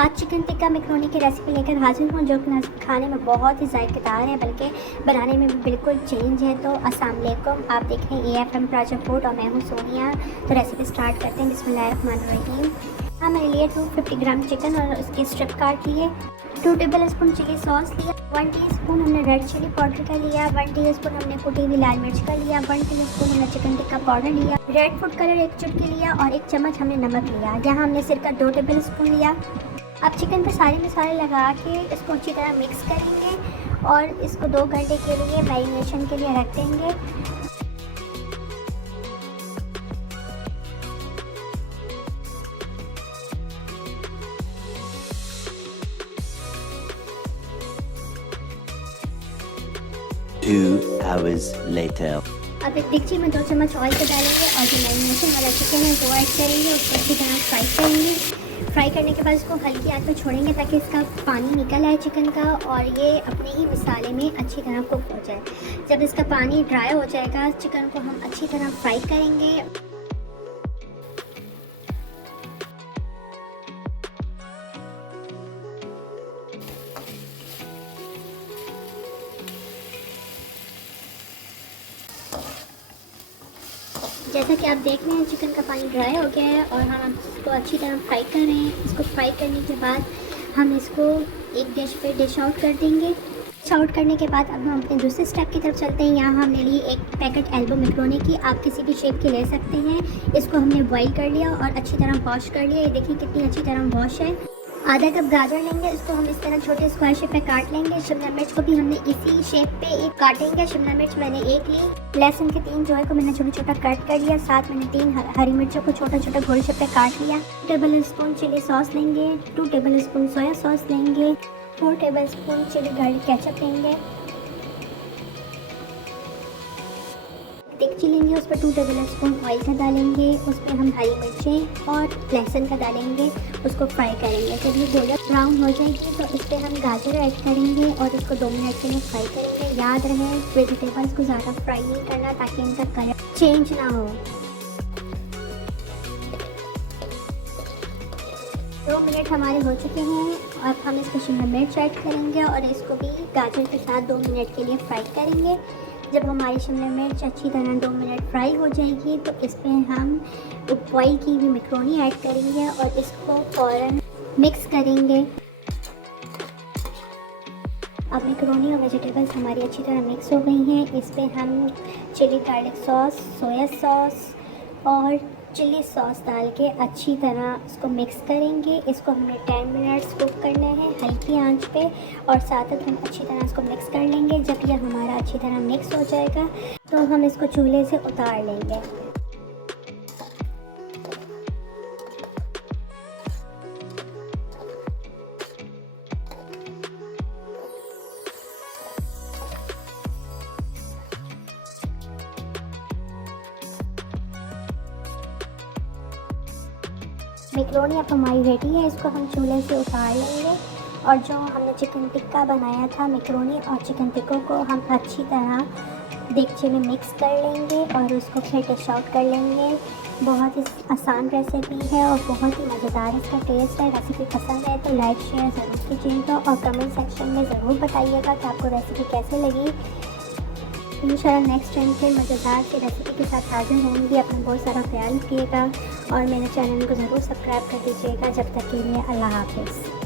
आज chicken tikka macaroni की recipe लेकर हाजिर हूँ, जो कि खाने में बहुत ही जायकेदार है, बल्कि बनाने में भी बिल्कुल चेंज है। तो अस्सलाम वालेकुम, आप देख रहे हैं AFM प्रोजेक्ट फूड और मैं हूँ सोनिया। तो रेसिपी स्टार्ट करते हैं। बिस्मिल्लाहिर्रहमानिर्रहीम। हाँ, मैंने लिए 250 ग्राम चिकन और उसके स्ट्रिप काट लिए। 2 टेबल स्पून चिली सॉस लिया। 1 टीस्पून हमने रेड चिली पाउडर का लिया। 1 टीस्पून हमने कुटी हुई लाल मिर्च का लिया। 1 टीस्पून हमने चिकन टिक्का पाउडर लिया। रेड फूड कलर 1 चुटकी लिया और 1 चम्मच हमने नमक लिया। यहाँ हमने सिरका 2 टेबल स्पून लिया। अब चिकन पे सारे मसाले लगा के इसको अच्छी तरह मिक्स करेंगे और इसको 2 घंटे के लिए मैरिनेशन के लिए रख देंगे। Two hours later. अब एक डिक्ची में 2 चम्मच ऑयल को डालेंगे और जो मैरिनेशन वाला चिकन है वो ऐड करेंगे। उसको अच्छी तरह फ्राई करेंगे। फ्राई करने के बाद इसको हल्की आंच पर छोड़ेंगे ताकि इसका पानी निकल आए चिकन का और ये अपने ही मसाले में अच्छी तरह कुक हो जाए। जब इसका पानी ड्राई हो जाएगा, चिकन को हम अच्छी तरह फ्राई करेंगे। जैसा कि आप देख रहे हैं, चिकन का पानी ड्राई हो गया है और हम इसको अच्छी तरह फ्राई कर रहे हैं। इसको फ्राई करने के बाद हम इसको एक डिश पे डिश आउट कर देंगे। डिश आउट करने के बाद अब हम अपने दूसरे स्टेप की तरफ चलते हैं। यहाँ हमने ली एक पैकेट एल्बो मैकरोनी की, आप किसी भी शेप की ले सकते हैं। इसको हमने बॉईल कर लिया और अच्छी तरह वॉश कर लिया। ये देखिए कितनी अच्छी तरह वॉश है। आधा कप गाजर लेंगे, इसको हम इस तरह छोटे स्क्वायर शेप पे काट लेंगे। शिमला मिर्च को भी हमने इसी शेप पे एक काटेंगे। शिमला मिर्च मैंने 1 ली। लहसुन के 3 जो है को मैंने छोटा छोटा कट कर लिया। साथ मैंने 3 हरी मिर्चों को छोटा छोटा गोल शेप पे काट लिया। 2 टेबल स्पून चिली सॉस लेंगे। 2 टेबल स्पून सोया सॉस लेंगे। 4 tablespoon chilli garlic ketchup लेंगे। देगची लेंगे, उस पर 2 टेबल स्पून ऑयल का डालेंगे। उसमें हम हरी मिर्चें और लहसुन का डालेंगे, उसको फ्राई करेंगे। जब ये गोल्डन ब्राउन हो जाएगी तो इस पर हम गाजर ऐड करेंगे और इसको 2 मिनट के लिए फ्राई करेंगे। याद रहे वेजिटेबल्स को ज़्यादा फ्राई नहीं करना ताकि इनका कलर चेंज ना हो। 2 मिनट हमारे हो चुके हैं। अब हम इसको शिमला मिर्च ऐड करेंगे और इसको भी गाजर के साथ 2 मिनट के लिए फ्राई करेंगे। जब हमारी शिमला मिर्च अच्छी तरह 2 मिनट फ्राई हो जाएगी तो इसमें हम बॉईल की हुई मैकरोनी ऐड करेंगे और इसको फ़ौरन मिक्स करेंगे। अब मैकरोनी और वेजिटेबल्स हमारी अच्छी तरह मिक्स हो गई हैं। इस पर हम chilli garlic sauce, soya sauce और चिली सॉस डाल के अच्छी तरह इसको मिक्स करेंगे। इसको हमने 10 मिनट्स कुक करना है हल्की आंच पे और साथ ही हम अच्छी तरह इसको मिक्स कर लेंगे। जब यह हमारा अच्छी तरह मिक्स हो जाएगा तो हम इसको चूल्हे से उतार लेंगे। मैकरोनी अब हमारी रेडी है। इसको हम चूल्हे से उतार लेंगे और जो हमने चिकन टिक्का बनाया था, मैकरोनी और चिकन टिक्कों को हम अच्छी तरह देगचे में मिक्स कर लेंगे और उसको फिर डिश आउट कर लेंगे। बहुत ही आसान रेसिपी है और बहुत ही मज़ेदार इसका टेस्ट है। रेसिपी पसंद है तो लाइक शेयर ज़रूर कीजिएगा और कमेंट सेक्शन में ज़रूर बताइएगा कि आपको रेसिपी कैसे लगी। इंशाल्लाह नेक्स्ट टाइम फिर मज़ेदार की रेसिपी के साथ हाजिर होंगी। अपना बहुत सारा ख्याल रखिएगा और मेरे चैनल को ज़रूर सब्सक्राइब कर दीजिएगा। जब तक के लिए अल्लाह हाफ़िज़।